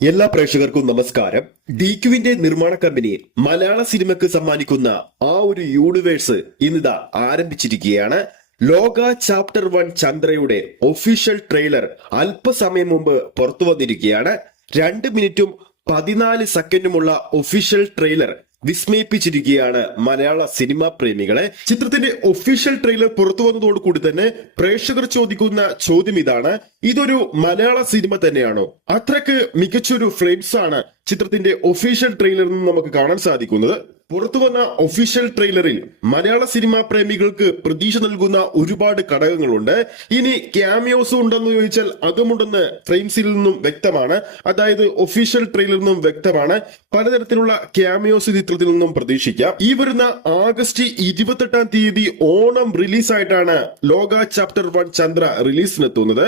എല്ലാ പ്രേക്ഷകർക്കും നമസ്കാരം. ഡിക്യുവിന്റെ നിർമ്മാണ കമ്പനി മലയാള സിനിമയ്ക്ക് സമ്മാനിക്കുന്ന ആ ഒരു യൂണിവേഴ്സ് ഇന്നിതാ ആരംഭിച്ചിരിക്കുകയാണ്. ലോക ചാപ്റ്റർ 1 ചന്ദ്രയുടെ ഒഫീഷ്യൽ ട്രെയിലർ അല്പസമയം മുമ്പ് പുറത്തു വന്നിരിക്കുകയാണ്. 2 മിനിറ്റും 14 സെക്കൻഡുമുള്ള ഒഫീഷ്യൽ ട്രെയിലർ വിസ്മയിപ്പിച്ചിരിക്കുകയാണ് മലയാള സിനിമാ പ്രേമികളെ. ചിത്രത്തിന്റെ ഒഫീഷ്യൽ ട്രെയിലർ പുറത്തു വന്നതോടുകൂടി തന്നെ പ്രേക്ഷകർ ചോദിക്കുന്ന ചോദ്യം ഇതാണ്: ഇതൊരു മലയാള സിനിമ തന്നെയാണോ? അത്രക്ക് മികച്ചൊരു ഫ്രെയിംസ് ആണ് ചിത്രത്തിന്റെ ഒഫീഷ്യൽ ട്രെയിലറിൽ നിന്ന് നമുക്ക് കാണാൻ സാധിക്കുന്നത്. പുറത്തു വന്ന ഒഫീഷ്യൽ ട്രെയിലറിൽ മലയാള സിനിമാ പ്രേമികൾക്ക് പ്രതീക്ഷ നൽകുന്ന ഒരുപാട് ഘടകങ്ങളുണ്ട്. ഇനി ക്യാമിയോസ് ഉണ്ടെന്ന് ചോദിച്ചാൽ അതുമുണ്ടെന്ന് ഫ്രെയിംസിൽ നിന്നും വ്യക്തമാണ്. അതായത് ഒഫീഷ്യൽ ട്രെയിലറിൽ നിന്നും വ്യക്തമാണ്. പലതരത്തിലുള്ള ക്യാമിയോസ് ചിത്രത്തിൽ നിന്നും പ്രതീക്ഷിക്കാം. ഈ വരുന്ന ആഗസ്റ്റ് 28-ാം തീയതി ഓണം റിലീസായിട്ടാണ് ലോക ചാപ്റ്റർ 1 ചന്ദ്ര റിലീസിനെത്തുന്നത്.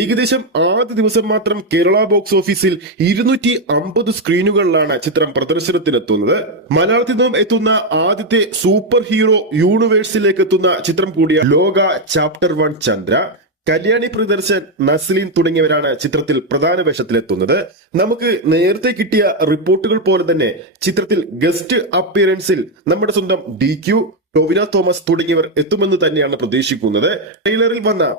ഏകദേശം ആദ്യ ദിവസം മാത്രം കേരള ബോക്സ് ഓഫീസിൽ 250 സ്ക്രീനുകളിലാണ് ചിത്രം പ്രദർശനത്തിനെത്തുന്നത്. മലയാളത്തിൽ നിന്നും എത്തുന്ന ആദ്യത്തെ സൂപ്പർ ഹീറോ യൂണിവേഴ്സിലേക്ക് എത്തുന്ന ചിത്രം കൂടിയ ലോക ചാപ്റ്റർ 1 ചന്ദ്ര. കല്യാണി പ്രിയദർശൻ, നസ്ലീൻ തുടങ്ങിയവരാണ് ചിത്രത്തിൽ പ്രധാന വേഷത്തിലെത്തുന്നത്. നമുക്ക് നേരത്തെ കിട്ടിയ റിപ്പോർട്ടുകൾ പോലെ തന്നെ ചിത്രത്തിൽ ഗസ്റ്റ് അപ്പിയറൻസിൽ നമ്മുടെ സ്വന്തം DQ, ടൊവിനോ തോമസ് തുടങ്ങിയവർ എത്തുമെന്ന് തന്നെയാണ് പ്രതീക്ഷിക്കുന്നത്.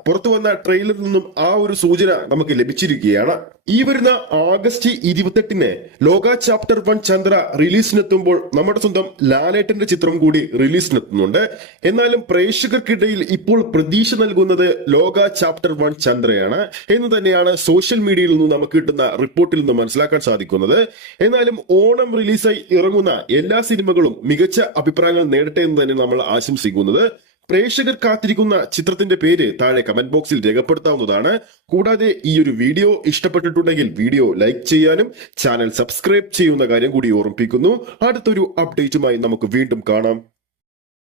പുറത്തു വന്ന ട്രെയിലറിൽ നിന്നും ആ ഒരു സൂചന നമുക്ക് ലഭിച്ചിരിക്കുകയാണ്. ഈ വരുന്ന ആഗസ്റ്റ് 28-ന് ലോക ചാപ്റ്റർ 1 ചന്ദ്ര റിലീസിനെത്തുമ്പോൾ നമ്മുടെ സ്വന്തം ലാലേട്ടന്റെ ചിത്രം കൂടി റിലീസിനെത്തുന്നുണ്ട്. എന്നാലും പ്രേക്ഷകർക്കിടയിൽ ഇപ്പോൾ പ്രതീക്ഷ നൽകുന്നത് ലോക ചാപ്റ്റർ 1 ചന്ദ്രയാണ് എന്ന് തന്നെയാണ് സോഷ്യൽ മീഡിയയിൽ നിന്ന് നമുക്ക് കിട്ടുന്ന റിപ്പോർട്ടിൽ നിന്ന് മനസ്സിലാക്കാൻ സാധിക്കുന്നത്. എന്നാലും ഓണം റിലീസായി ഇറങ്ങുന്ന എല്ലാ സിനിമകളും മികച്ച അഭിപ്രായങ്ങൾ നേടട്ടെ എന്ന് തന്നെ നമ്മൾ ആശംസിക്കുന്നത്. പ്രേക്ഷകർ കാത്തിരിക്കുന്ന ചിത്രത്തിന്റെ പേര് താഴെ കമന്റ് ബോക്സിൽ രേഖപ്പെടുത്താവുന്നതാണ്. കൂടാതെ ഈ ഒരു വീഡിയോ ഇഷ്ടപ്പെട്ടിട്ടുണ്ടെങ്കിൽ വീഡിയോ ലൈക്ക് ചെയ്യാനും ചാനൽ സബ്സ്ക്രൈബ് ചെയ്യുന്ന കാര്യം കൂടി ഓർമ്മിപ്പിക്കുന്നു. അടുത്തൊരു അപ്ഡേറ്റുമായി നമുക്ക് വീണ്ടും കാണാം.